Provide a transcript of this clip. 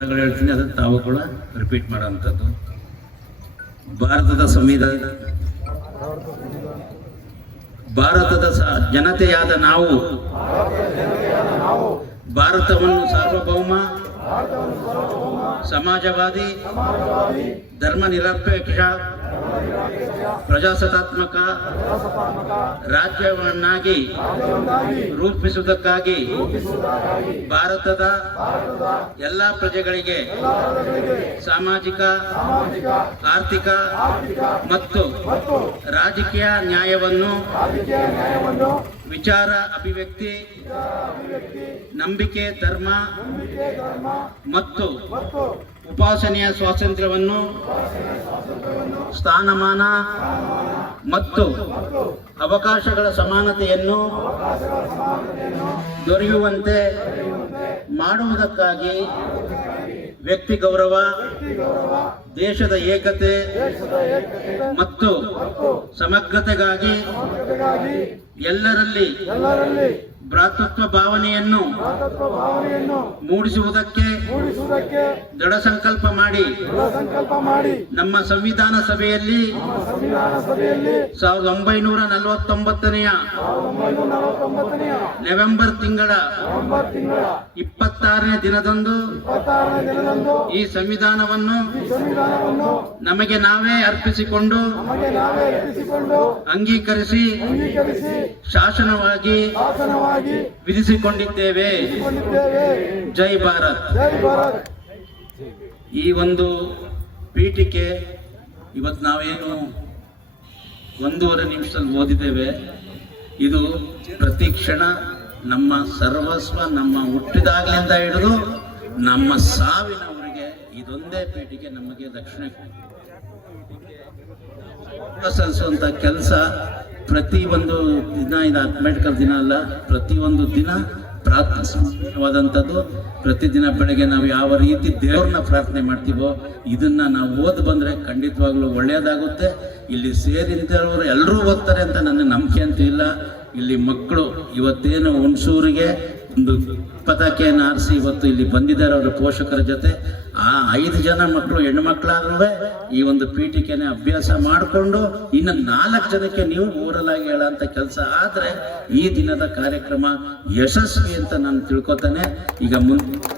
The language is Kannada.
ಹೇಳ್ತೀನಿ, ಅದನ್ನು ತಾವು ಕೂಡ ರಿಪೀಟ್ ಮಾಡೋಂಥದ್ದು. ಭಾರತದ ಸಂವಿಧಾನ, ಭಾರತದ ಜನತೆಯಾದ ನಾವು ಭಾರತವನ್ನು ಸಾರ್ವಭೌಮ, ಸಮಾಜವಾದಿ, ಧರ್ಮ ನಿರಪೇಕ್ಷ, ಪ್ರಜಾಸತ್ತಾತ್ಮಕ ರಾಜ್ಯವನ್ನಾಗಿ ರೂಪಿಸುವುದಕ್ಕಾಗಿ ಭಾರತದ ಎಲ್ಲ ಪ್ರಜೆಗಳಿಗೆ ಸಾಮಾಜಿಕ, ಆರ್ಥಿಕ ಮತ್ತು ರಾಜಕೀಯ ನ್ಯಾಯವನ್ನು, ವಿಚಾರ ಅಭಿವ್ಯಕ್ತಿ, ನಂಬಿಕೆ, ಧರ್ಮ ಮತ್ತು ಉಪಾಸನೆಯ ಸ್ವಾತಂತ್ರ್ಯವನ್ನು, ಸ್ಥಾನಮಾನ ಮತ್ತು ಅವಕಾಶಗಳ ಸಮಾನತೆಯನ್ನು ದೊರೆಯುವಂತೆ ಮಾಡುವುದಕ್ಕಾಗಿ ವ್ಯಕ್ತಿ ಗೌರವ, ದೇಶದ ಏಕತೆ ಮತ್ತು ಸಮಗ್ರತೆಗಾಗಿ ಎಲ್ಲರಲ್ಲಿ ಭ್ರಾತೃತ್ವ ಭಾವನೆಯನ್ನು ಮೂಡಿಸುವುದಕ್ಕೆ ದೃಢ ಸಂಕಲ್ಪ ಮಾಡಿ ನಮ್ಮ ಸಂವಿಧಾನ ಸಭೆಯಲ್ಲಿ 1949ನೇ ನವೆಂಬರ್ ತಿಂಗಳ 26ನೇ ದಿನದಂದು ಈ ಸಂವಿಧಾನವನ್ನು ನಮಗೆ ನಾವೇ ಅರ್ಪಿಸಿಕೊಂಡು ಅಂಗೀಕರಿಸಿ ಶಾಸನವಾಗಿ ವಿಧಿಸಿಕೊಂಡಿದ್ದೇವೆ. ಜೈ ಭಾರತ್. ಈ ಒಂದು ಪೀಠಿಕೆ ಇವತ್ತು ನಾವೇನು 1.5 ನಿಮಿಷದಲ್ಲಿ ಓದಿದ್ದೇವೆ, ಇದು ಪ್ರತಿ ಕ್ಷಣ ನಮ್ಮ ಸರ್ವಸ್ವ, ನಮ್ಮ ಹುಟ್ಟಿದಾಗಲಿಂದ ಹಿಡಿದು ನಮ್ಮ ಸಾವಿನವರೆಗೆ ಇದೊಂದೇ ಪೀಠಿಕೆ ನಮಗೆ ರಕ್ಷಣೆ ಸಲ್ಲಿಸುವಂಥ ಕೆಲಸ. ಪ್ರತಿ ಒಂದು ದಿನ, ಇದು ಅಂಬೇಡ್ಕರ್ ದಿನ ಅಲ್ಲ, ಪ್ರತಿಯೊಂದು ದಿನ ಪ್ರಾರ್ಥನಾವಾದಂಥದ್ದು. ಪ್ರತಿದಿನ ಬೆಳಗ್ಗೆ ನಾವು ಯಾವ ರೀತಿ ದೇವ್ರನ್ನ ಪ್ರಾರ್ಥನೆ ಮಾಡ್ತೀವೋ ಇದನ್ನು ನಾವು ಓದಿ ಬಂದರೆ ಖಂಡಿತವಾಗ್ಲೂ ಒಳ್ಳೆಯದಾಗುತ್ತೆ. ಇಲ್ಲಿ ಸೇರಿದ್ದವರು ಎಲ್ಲರೂ ಓದ್ತಾರೆ ಅಂತ ನನ್ನ ನಂಬಿಕೆ ಅಂತೂ ಇಲ್ಲ. ಇಲ್ಲಿ ಮಕ್ಕಳು ಇವತ್ತೇನು ಹುಣಸೂರಿಗೆ ಒಂದು ಪತಾಕೆಯನ್ನು ಆರಿಸಿ ಇವತ್ತು ಇಲ್ಲಿ ಬಂದಿದ್ದಾರೆ ಅವರ ಪೋಷಕರ ಜೊತೆ. ಆ 5 ಜನ ಮಕ್ಕಳು, ಹೆಣ್ಣು ಮಕ್ಕಳಾದ್ರೂ ಈ ಒಂದು ಪೀಠಿಕೆನೆ ಅಭ್ಯಾಸ ಮಾಡಿಕೊಂಡು ಇನ್ನು 4 ಜನಕ್ಕೆ ನೀವು ಓರಲ್ ಆಗಿ ಹೇಳೋಂಥ ಕೆಲಸ ಆದರೆ ಈ ದಿನದ ಕಾರ್ಯಕ್ರಮ ಯಶಸ್ವಿ ಅಂತ ನಾನು ತಿಳ್ಕೊತಾನೆ. ಈಗ ಮುಂದೆ